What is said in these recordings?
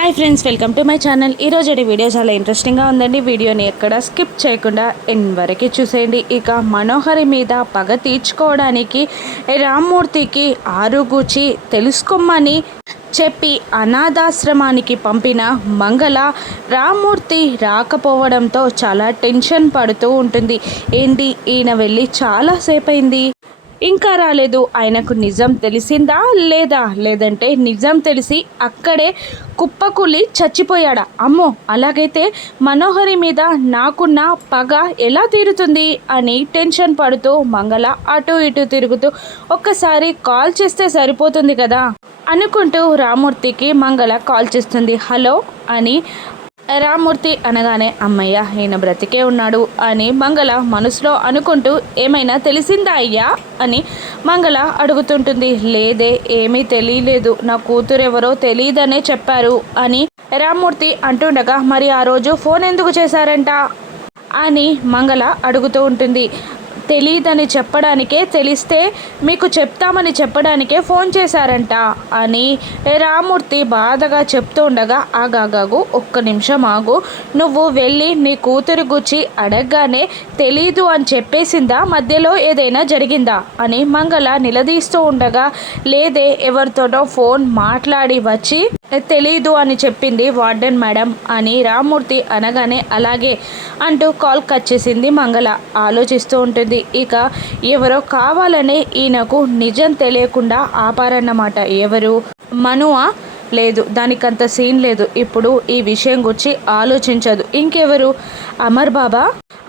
Hi friends, welcome to my channel. ఈరోజు video చాలా ఇంట్రెస్టింగ్గా ఉందండి. వీడియోని ఎక్కడ స్కిప్ చేయకుండా ఎండ్ వరకు చూసేయండి. ఇక మనోహరి మీద పగ తీర్చుకోవడానికి రామ్మూర్తికి ఆరుగుచి తెలుసుకోమని చెప్పి అనాథాశ్రమానికి పంపిన మంగళ రామ్మూర్తి రాకపోవడంతో చాలా టెన్షన్ పడుతూ ఉంటుంది. ఏంటి, ఈయన వెళ్ళి చాలాసేపు అయింది, ఇంకా రాలేదు, ఆయనకు నిజం తెలిసిందా లేదంటే నిజం తెలిసి అక్కడే కుప్పకూలి చచ్చిపోయాడా? అమ్మో, అలాగైతే మనోహరి మీద నాకున్న పగ ఎలా తీరుతుంది అని టెన్షన్ పడుతూ మంగళ అటు ఇటు తిరుగుతూ ఒక్కసారి కాల్ చేస్తే సరిపోతుంది కదా అనుకుంటూ రామ్మూర్తికి మంగళ కాల్ చేస్తుంది. హలో అని రామ్మూర్తి అనగానే అమ్మయ్య, ఈయన బ్రతికే ఉన్నాడు అని మంగళ మనసులో అనుకుంటూ ఏమైనా తెలిసిందా అయ్యా అని మంగళ అడుగుతుంటుంది. లేదే, ఏమీ తెలియలేదు, నా కూతురు ఎవరో తెలియదనే చెప్పారు అని రామ్మూర్తి అంటుండగా మరి ఆ రోజు ఫోన్ ఎందుకు చేశారంట అని మంగళ అడుగుతూ ఉంటుంది. తెలియదని చెప్పడానికే, తెలిస్తే మీకు చెప్తామని చెప్పడానికే ఫోన్ చేశారంట అని రామ్మూర్తి బాధగా చెప్తూ ఉండగా ఆగాగాగు, ఒక్క నిమిషం ఆగు, నువ్వు వెళ్ళి నీ కూతురు గుచ్చి అడగగానే తెలీదు అని చెప్పేసిందా, మధ్యలో ఏదైనా జరిగిందా అని మంగళ నిలదీస్తూ ఉండగా లేదే, ఎవరితోనో ఫోన్ మాట్లాడి వచ్చి తెలీదు అని చెప్పింది వార్డెన్ మేడం అని రామ్మూర్తి అనగానే అలాగే అంటూ కాల్ కట్ చేసింది మంగళ. ఆలోచిస్తూ ఉంటుంది. ఇక ఎవరో కావాలనే ఈయనకు నిజం తెలియకుండా ఆపారన్నమాట. ఎవరు? మనువా? లేదు, దానికంత సీన్ లేదు. ఇప్పుడు ఈ విషయం గురించి ఆలోచించదు. ఇంకెవరు? అమర్ బాబా?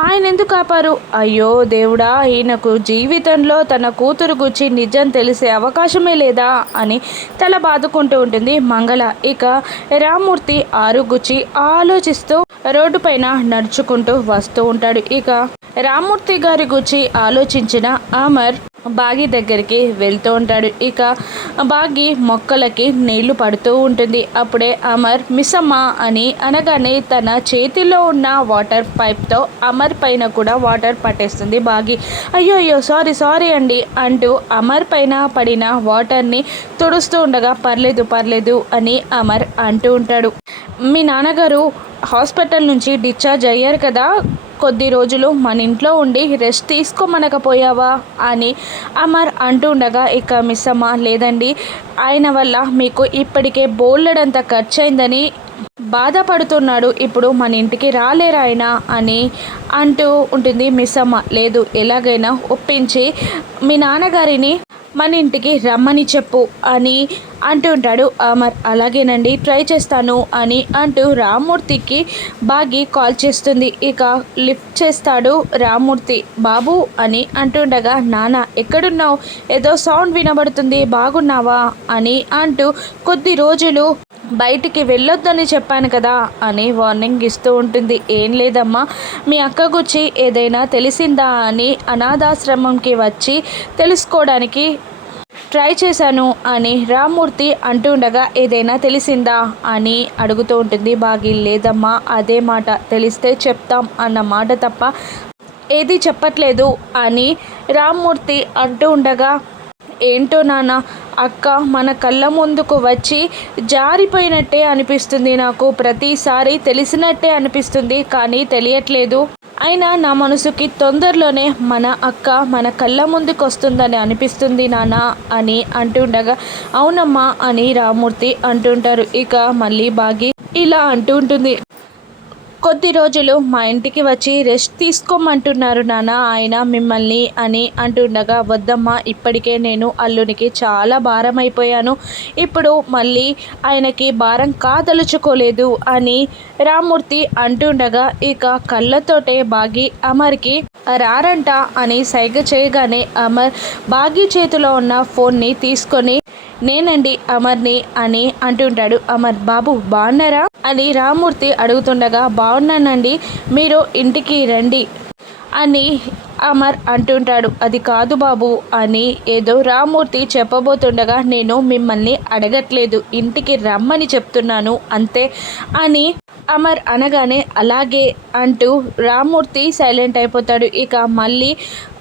ఆయన ఎందుకు ఆపారు? అయ్యో దేవుడా, ఈయనకు జీవితంలో తన కూతురు గురించి నిజం తెలిసే అవకాశమే లేదా అని తల బాదుకుంటూ ఉంటుంది మంగళ. ఇక రామ్మూర్తి ఆరుగుచ్చి ఆలోచిస్తూ రోడ్డు పైన నడుచుకుంటూ వస్తూ ఉంటాడు. ఇక రామ్మూర్తి గారి గురించి ఆలోచించిన అమర్ బాగి దగ్గరికి వెళ్తూ ఉంటాడు. ఇక బాగి మొక్కలకి నీళ్లు పడుతూ ఉంటుంది. అప్పుడే అమర్ మిస్సమ్మ అని అనగానే తన చేతిలో ఉన్న వాటర్ పైప్తో అమర్ పైన కూడా వాటర్ పట్టేస్తుంది బాగి. అయ్యో అయ్యో, సారీ అండి అంటూ అమర్ పైన పడిన వాటర్ని తుడుస్తూ ఉండగా పర్లేదు అని అమర్ అంటూ ఉంటాడు. మీ నాన్నగారు హాస్పిటల్ నుంచి డిశ్చార్జ్ అయ్యారు కదా, కొద్ది రోజులు మన ఇంట్లో ఉండి రెస్ట్ తీసుకోమనకపోయావా అని అమర్ అంటుండగా ఇక మిస్సమ్మ లేదండి, ఆయన వల్ల మీకు ఇప్పటికే బోలెడంత ఖర్చు అయిందని బాధపడుతున్నాడు, ఇప్పుడు మన ఇంటికి రాలేరు ఆయన అని అంటూ ఉంటుంది మిస్సమ్మ. లేదు, ఎలాగైనా ఒప్పించి మీ నాన్నగారిని మన ఇంటికి రమ్మని చెప్పు అని అంటుంటాడు అమర్. అలాగేనండి, ట్రై చేస్తాను అని అంటూ రామ్మూర్తికి బాగి కాల్ చేస్తుంది. ఇక లిఫ్ట్ చేస్తాడు రామ్మూర్తి. బాబు అని అంటుండగా నాన్న ఎక్కడున్నావు, ఏదో సౌండ్ వినబడుతుంది, బాగున్నావా అని అంటూ కొద్ది రోజులు బయటికి వెళ్ళొద్దని చెప్పాను కదా అని వార్నింగ్ ఇస్తూ ఉంటుంది. ఏం లేదమ్మా, మీ అక్క గురించి ఏదైనా తెలిసిందా అని అనాథాశ్రమంకి వచ్చి తెలుసుకోవడానికి ట్రై చేశాను అని రామ్మూర్తి అంటుండగా ఏదైనా తెలిసిందా అని అడుగుతూ ఉంటుంది బాగి. లేదమ్మా, అదే మాట, తెలిస్తే చెప్తాం అన్న మాట తప్ప ఏది చెప్పట్లేదు అని రామ్మూర్తి అంటూ ఉండగా ఏంటో నాన్న, అక్క మన కళ్ళ ముందుకు వచ్చి జారిపోయినట్టే అనిపిస్తుంది, నాకు ప్రతిసారి తెలిసినట్టే అనిపిస్తుంది కానీ తెలియట్లేదు, అయినా నా మనసుకి తొందరలోనే మన అక్క మన కళ్ళ ముందుకు వస్తుందని అనిపిస్తుంది నాన్న అని అంటుండగా అవునమ్మా అని రామ్మూర్తి అంటుంటారు. ఇక మళ్ళీ బాగి ఇలా అంటూ ఉంటుంది. కొద్ది రోజులు మా ఇంటికి వచ్చి రెస్ట్ తీసుకోమంటున్నారు నాన్న ఆయన మిమ్మల్ని అని అంటుండగా వద్దమ్మా, ఇప్పటికే నేను అల్లునికి చాలా భారం అయిపోయాను, ఇప్పుడు మళ్ళీ ఆయనకి భారం కాదలుచుకోలేదు అని రామ్మూర్తి అంటుండగా ఇక కళ్ళతోటే బాగి అమర్కి రారంట అని సైగ చేయగానే అమర్ బాగి చేతిలో ఉన్న ఫోన్ని తీసుకొని నేనండి అమర్ని అని అంటుంటాడు. అమర్ బాబు బాగున్నారా అని రామ్మూర్తి అడుగుతుండగా బాగున్నానండి, మీరు ఇంటికి రండి అని అమర్ అంటుంటాడు. అది కాదు బాబు అని ఏదో రామ్మూర్తి చెప్పబోతుండగా నేను మిమ్మల్ని అడగట్లేదు, ఇంటికి రమ్మని చెప్తున్నాను అంతే అని అమర్ అనగానే అలాగే అంటూ రామ్మూర్తి సైలెంట్ అయిపోతాడు. ఇక మళ్ళీ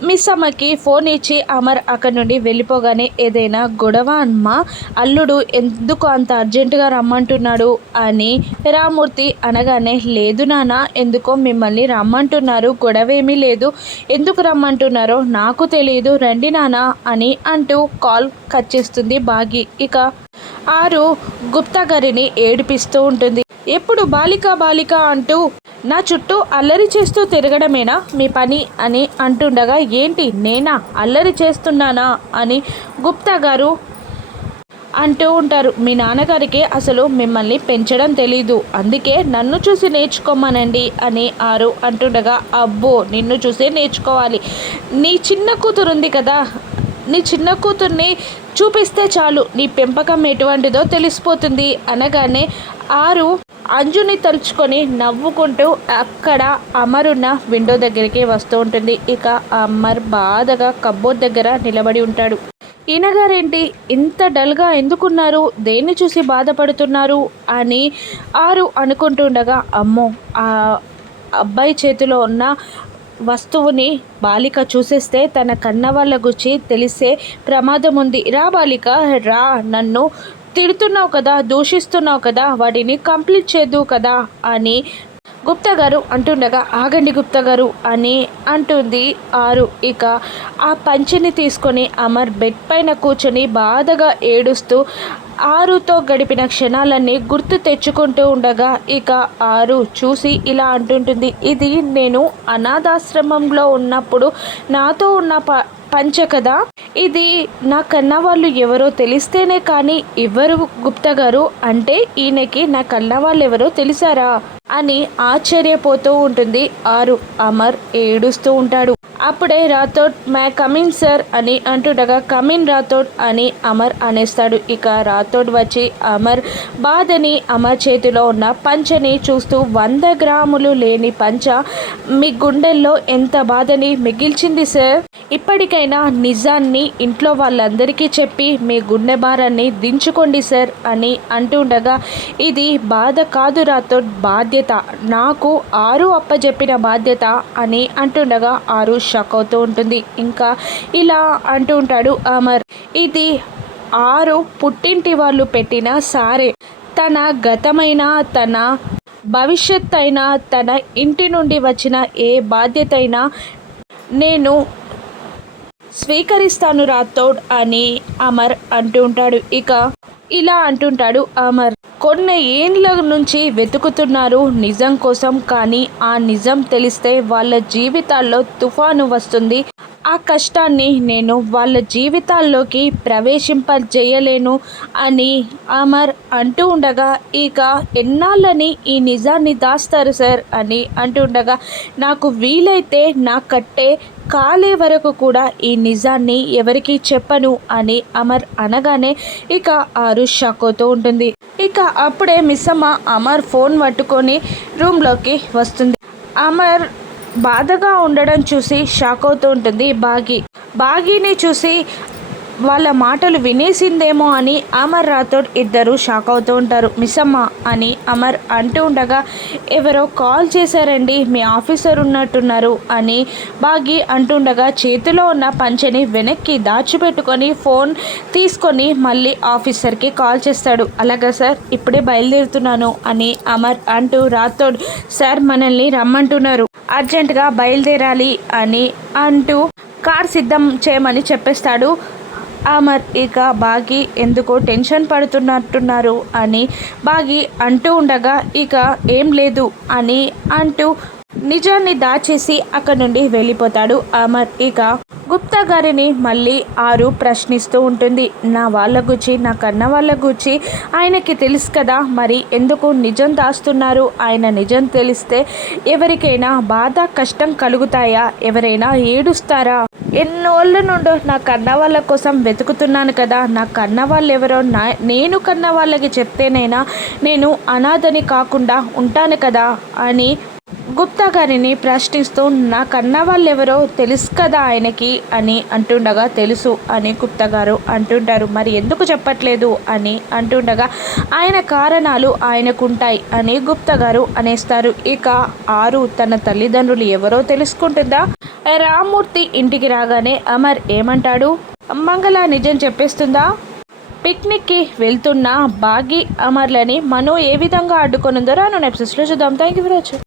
మిస్ అమ్మకి ఫోన్ ఇచ్చి అమర్ అక్కడి నుండి వెళ్ళిపోగానే ఏదైనా గొడవ అమ్మా, అల్లుడు ఎందుకు అంత అర్జెంటుగా రమ్మంటున్నాడు అని రామ్మూర్తి అనగానే, లేదు నాన్న, ఎందుకో మిమ్మల్ని రమ్మంటున్నారు, గొడవ ఏమీ లేదు, ఎందుకు రమ్మంటున్నారో నాకు తెలియదు, రండి నాన్న అని అంటూ కాల్ కట్ చేస్తుంది బాగి. ఇక ఆరు గుప్తా గారిని ఏడిపిస్తూ ఉంటుంది. ఎప్పుడు బాలిక బాలిక అంటూ నా చుట్టూ అల్లరి చేస్తూ తిరగడమేనా మీ పని అని అంటుండగా, ఏంటి నేనా అల్లరి చేస్తున్నానా అని గుప్తా గారు అంటూ ఉంటారు. మీ నాన్నగారికి అసలు మిమ్మల్ని పెంచడం తెలీదు, అందుకే నన్ను చూసి నేర్చుకోమనండి అని ఆరు అంటుండగా, అబ్బో నిన్ను చూసే నేర్చుకోవాలి, నీ చిన్న కూతురు ఉంది కదా, నీ చిన్న కూతుర్ని చూపిస్తే చాలు నీ పెంపకం ఎటువంటిదో తెలిసిపోతుంది అనగానే ఆరు అంజుని తలుచుకొని నవ్వుకుంటూ అక్కడ అమరున్న విండో దగ్గరికి వస్తూ ఉంటుంది. ఇక అమర్ బాధగా కబ్బోర్డ్ దగ్గర నిలబడి ఉంటాడు. ఈయనగారేంటి ఇంత డల్గా ఎందుకున్నారు, దేన్ని చూసి బాధపడుతున్నారు అని ఆరు అనుకుంటుండగా, అమ్మో ఆ అబ్బాయి చేతిలో ఉన్న వస్తువుని బాలిక చూసేస్తే తన కన్న వాళ్ళ గురించి తెలిసే ప్రమాదం ఉంది, రా బాలిక రా, నన్ను తిడుతున్నావు కదా, దూషిస్తున్నావు కదా, వాటిని కంప్లీట్ చేద్దు కదా అని గుప్తా గారు అంటుండగా, ఆగండి గుప్తా గారు అని అంటుంది ఆరు. ఇక ఆ పంచిని తీసుకొని అమర్ బెడ్ పైన కూర్చొని బాధగా ఏడుస్తూ ఆరుతో గడిపిన క్షణాలన్నీ గుర్తు తెచ్చుకుంటూ ఉండగా, ఇక ఆరు చూసి ఇలా అంటుంటుంది, ఇది నేను అనాథాశ్రమంలో ఉన్నప్పుడు నాతో ఉన్న పంచ కదా, ఇది నా కన్న వాళ్ళు ఎవరో తెలిస్తేనే కానీ ఇవ్వరు గుప్తా గారు, అంటే ఈయనకి నా కన్న వాళ్ళు ఎవరో తెలిసారా అని ఆశ్చర్యపోతూ ఉంటుంది ఆరు. అమర్ ఏడుస్తూ ఉంటాడు. అప్పుడే రాథోడ్ మే కమిన్ సార్ అని అంటుండగా, కమిన్ రాథోడ్ అని అమర్ అనేస్తాడు. ఇక రాథోడ్ వచ్చి అమర్ బాధని, అమర్ చేతిలో ఉన్న పంచని చూస్తూ, 100 గ్రాములు లేని పంచ మీ గుండెల్లో ఎంత బాధని మిగిల్చింది సార్, ఇప్పటికైనా నిజాన్ని ఇంట్లో వాళ్ళందరికీ చెప్పి మీ గుండె భారాన్ని దించుకోండి సార్ అని అంటుండగా, ఇది బాధ కాదు రాథోడ్, బాధ్యత, నాకు ఆరు అప్పచెప్పిన బాధ్యత అని అంటుండగా ఆరు షాక్ అవుతూ ఉంటుంది. ఇంకా ఇలా అంటూ ఉంటాడు అమర్, ఇది ఆరు పుట్టింటి వాళ్ళు పెట్టిన సారే, తన గతమైన, తన భవిష్యత్ అయినా, తన ఇంటి నుండి వచ్చిన ఏ బాధ్యత అయినా నేను స్వీకరిస్తాను రాథోడ్ అని అమర్ అంటూ ఉంటాడు. ఇక ఇలా అంటుంటాడు అమర్, కొన్ని ఏండ్ల నుంచి వెతుకుతున్నారు నిజం కోసం, కానీ ఆ నిజం తెలిస్తే వాళ్ళ జీవితాల్లో తుఫాను వస్తుంది, ఆ కష్టాన్ని నేను వాళ్ళ జీవితాల్లోకి ప్రవేశింపజేయలేను అని అమర్ అంటూ ఉండగా, ఇక ఎన్నాళ్ళని ఈ నిజాన్ని దాస్తారు సార్ అని అంటూ ఉండగా, నాకు వీలైతే నా కట్టే కాలే వరకు కూడా ఈ నిజాన్ని ఎవరికీ చెప్పను అని అమర్ అనగానే ఇక ఆరు షాక్ అవుతూ ఉంటుంది. ఇక అప్పుడే మిస్సమ్మ అమర్ ఫోన్ పట్టుకొని రూమ్లోకి వస్తుంది. అమర్ బాధగా ఉండడం చూసి షాక్ అవుతూ ఉంటుంది బాగీని చూసి వాళ్ళ మాటలు వినేసిందేమో అని అమర్ రాథోడ్ ఇద్దరు షాక్ అవుతూ ఉంటారు. మిస్సమ్మ అని అమర్ అంటూ ఉండగా, ఎవరో కాల్ చేశారండి, మీ ఆఫీసర్ ఉన్నట్టున్నారు అని బాగి అంటుండగా, చేతిలో ఉన్న పంచెని వెనక్కి దాచిపెట్టుకొని ఫోన్ తీసుకొని మళ్ళీ ఆఫీసర్కి కాల్ చేస్తాడు. అలాగా సార్, ఇప్పుడే బయలుదేరుతున్నాను అని అమర్ అంటూ, రాథోడ్ సార్ మనల్ని రమ్మంటున్నారు, అర్జెంటుగా బయలుదేరాలి అని అంటూ కార్ సిద్ధం చేయమని చెప్పేస్తాడు అమర్. ఇక బాగి ఎందుకో టెన్షన్ పడుతున్నట్టున్నారు అని బాగి అంటూ ఉండగా, ఇక ఏం లేదు అని అంటూ నిజాన్ని దాచేసి అక్కడి నుండి వెళ్ళిపోతాడు అమర్. ఇక గుప్తా గారిని మళ్ళీ ఆరు ప్రశ్నిస్తూ ఉంటుంది. నా వాళ్ళ గురించి, నా కన్న వాళ్ళ గురించి ఆయనకి తెలుసు కదా, మరి ఎందుకు నిజం దాస్తున్నారు, ఆయన నిజం తెలిస్తే ఎవరికైనా బాధ కష్టం కలుగుతాయా, ఎవరైనా ఏడుస్తారా, ఎన్నోళ్ళ నుండో నా కన్న వాళ్ళ కోసం వెతుకుతున్నాను కదా, నా కన్న వాళ్ళు ఎవరో నేను కన్న వాళ్ళకి చెప్తేనైనా నేను అనాథని కాకుండా ఉంటాను కదా అని గుప్తా గారిని ప్రశ్నిస్తూ, నా కన్న వాళ్ళెవరో తెలుసు కదా ఆయనకి అని అంటుండగా, తెలుసు అని గుప్తా గారు అంటుంటారు. మరి ఎందుకు చెప్పట్లేదు అని అంటుండగా, ఆయన కారణాలు ఆయనకుంటాయి అని గుప్తా గారు అనేస్తారు. ఇక ఆరు తన తల్లిదండ్రులు ఎవరో తెలుసుకుంటుందా రామ్మూర్తి ఇంటికి రాగానే అమర్ ఏమంటాడు? మంగళ నిజం చెప్పేస్తుందా? పిక్నిక్కి వెళ్తున్న బాగి అమర్లని మనో ఏ విధంగా అడ్డుకొనుందో రాను ఎపిసోడ్స్లో చూద్దాం. Thank you for watching.